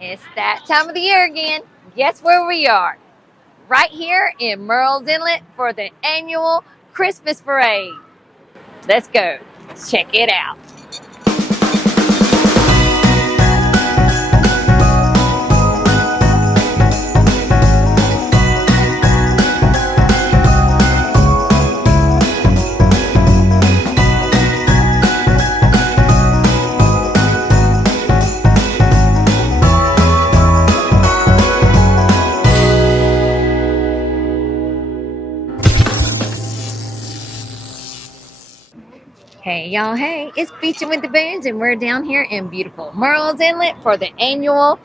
It's that time of the year again. Guess where we are? Right here in Murrells Inlet for the annual Christmas parade. Let's go. Check it out. Hey y'all, hey, it's Beachin With The Boones and we're down here in beautiful Murrells Inlet for the annual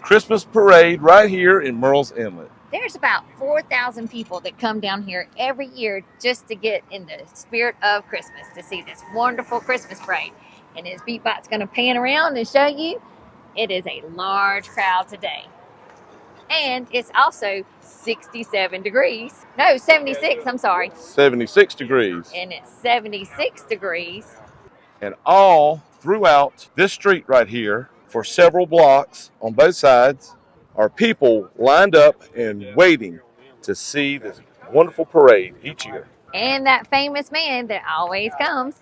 Christmas parade right here in Murrells Inlet. There's about 4,000 people that come down here every year just to get in the spirit of Christmas, to see this wonderful Christmas parade. And as Beatbot's going to pan around and show you, it is a large crowd today. And it's also 67 degrees. No, 76, I'm sorry. 76 degrees. And it's 76 degrees. And all throughout this street right here, for several blocks on both sides, are people lined up and waiting to see this wonderful parade each year. And that famous man that always comes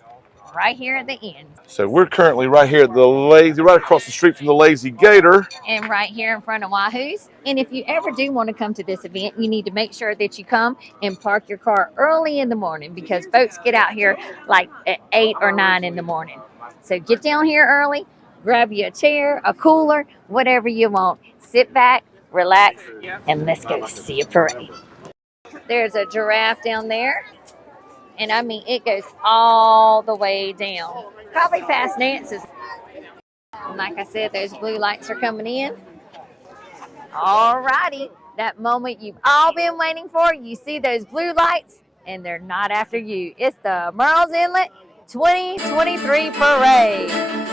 right here at the end. So we're currently right here at right across the street from the Lazy Gator. And right here in front of Wahoo's. And if you ever do want to come to this event, you need to make sure that you come and park your car early in the morning, because folks get out here like at 8 or 9 in the morning. So get down here early, grab you a chair, a cooler, whatever you want. Sit back, relax, and let's go see a parade. There's a giraffe down there. And I mean, it goes all the way down, probably past Nance's. And like I said, those blue lights are coming in. All righty, that moment you've all been waiting for. You see those blue lights, and they're not after you. It's the Murrells Inlet 2023 parade.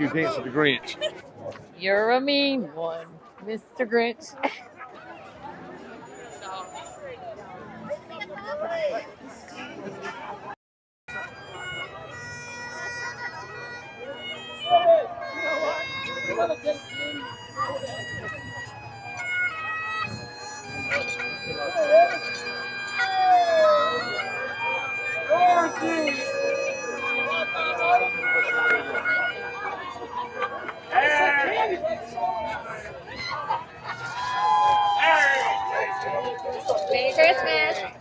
you dance with the Grinch. You're a mean one, Mr. Grinch. Merry Christmas.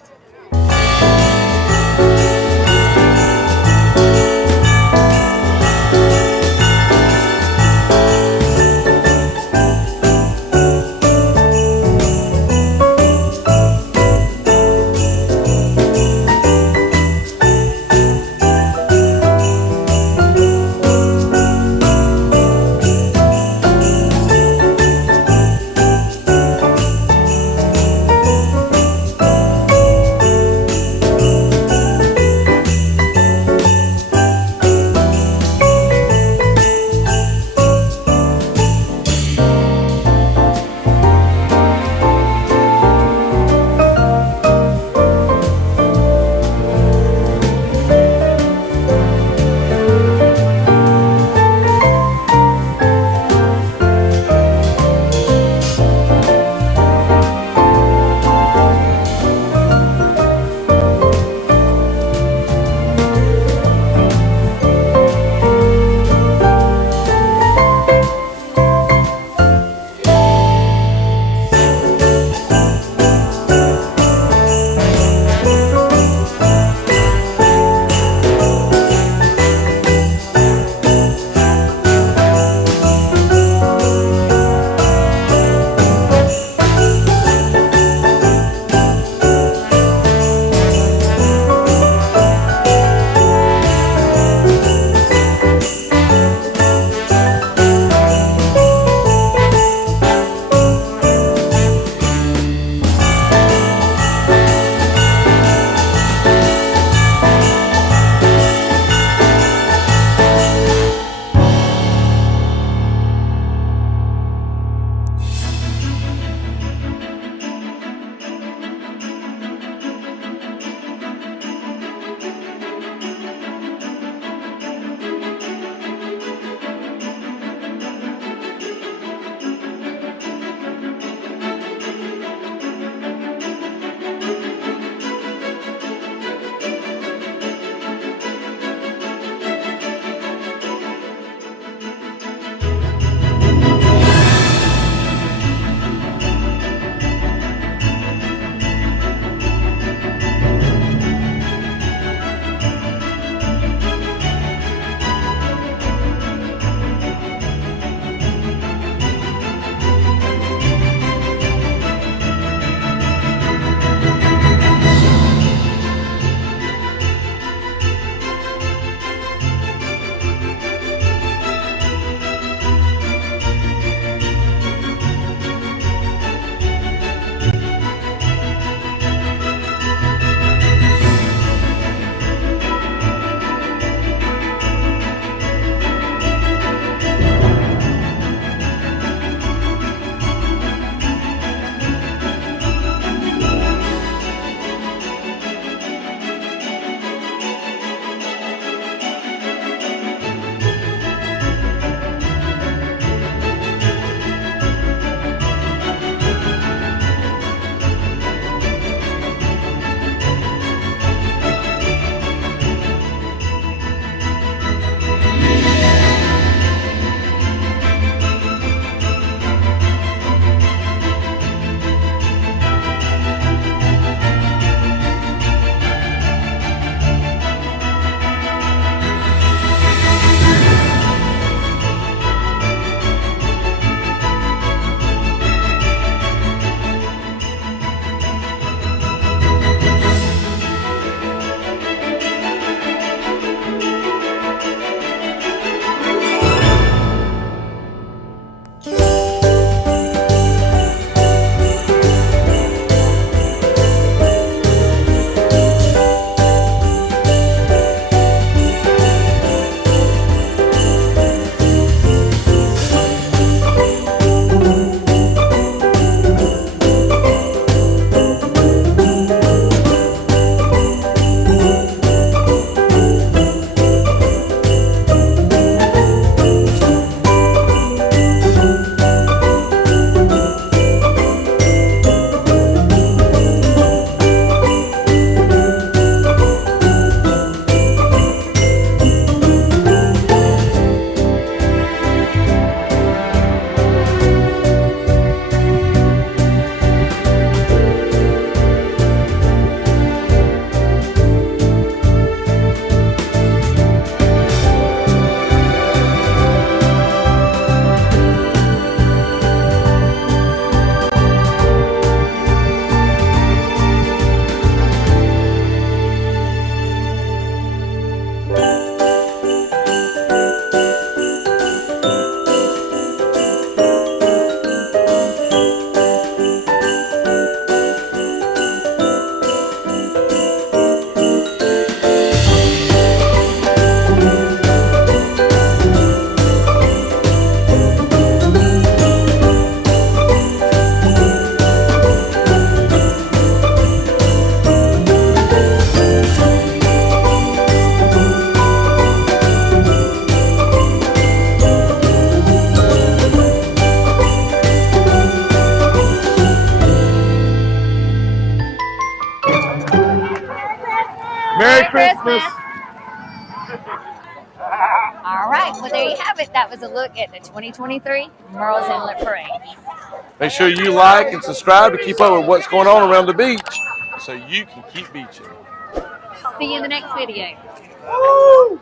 Merry Christmas. All right, well, there you have it. That was a look at the 2023 Murrells Inlet Parade. Make sure you like and subscribe to keep up with what's going on around the beach so you can keep beaching. See you in the next video. Woo!